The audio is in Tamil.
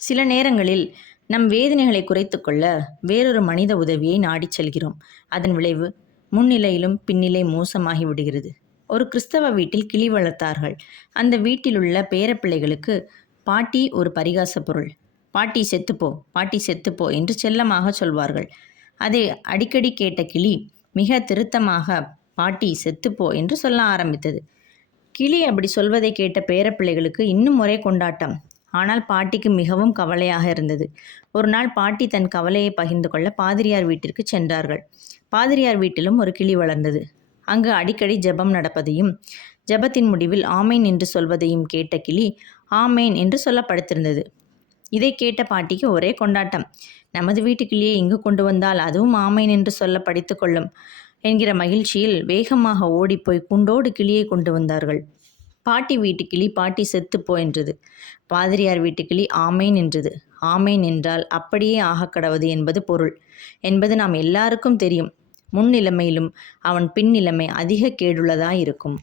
சில நேரங்களில் நம் வேதனைகளை குறைத்துக்கொள்ள வேறொரு மனித உதவியை நாடிச் செல்கிறோம். அதன் விளைவு முன்னிலையிலும் பின்னிலை மோசமாகி விடுகிறது. ஒரு கிறிஸ்தவ வீட்டில் கிளி வளர்த்தார்கள். அந்த வீட்டில் உள்ள பேரப்பிள்ளைகளுக்கு பாட்டி ஒரு பரிகாச பொருள். பாட்டி செத்துப்போ பாட்டி செத்துப்போ என்று செல்லமாக சொல்வார்கள். அதை அடிக்கடி கேட்ட கிளி மிக திருத்தமாக பாட்டி செத்துப்போ என்று சொல்ல ஆரம்பித்தது. கிளி அப்படி சொல்வதை கேட்ட பேரப்பிள்ளைகளுக்கு இன்னும் ஒரே கொண்டாட்டம் ஆனால் பாட்டிக்கு மிகவும் கவலையாக இருந்தது. ஒரு நாள் பாட்டி தன் கவலையை பகிர்ந்து கொள்ள பாதிரியார் வீட்டிற்கு சென்றார்கள். பாதிரியார் வீட்டிலும் ஒரு கிளி வளர்ந்தது. அங்கு அடிக்கடி ஜெபம் நடப்பதையும் ஜெபத்தின் முடிவில் ஆமேன் என்று சொல்வதையும் கேட்ட கிளி ஆமேன் என்று சொல்லப்படுத்திருந்தது இதை கேட்ட பாட்டிக்கு ஒரே கொண்டாட்டம். நமது வீட்டு கிளியை இங்கு கொண்டு வந்தால் அதுவும் ஆமேன் என்று சொல்ல படித்து கொள்ளும் என்கிற மகிழ்ச்சியில் வேகமாக ஓடிப்போய் குண்டோடு கிளியை கொண்டு வந்தார்கள். பாட்டி வீட்டு கிளி பாட்டி செத்துப்போ என்றது. பாதிரியார் வீட்டு கிளி ஆமேன் என்றது ஆமேன் என்றால் அப்படியே ஆகக்கடவது என்பது பொருள். என்பது நாம் எல்லாருக்கும் தெரியும். முன்னிலைமையிலும் அவன் பின்னிலைமை அதிக கேடுள்ளதாயிருக்கும்.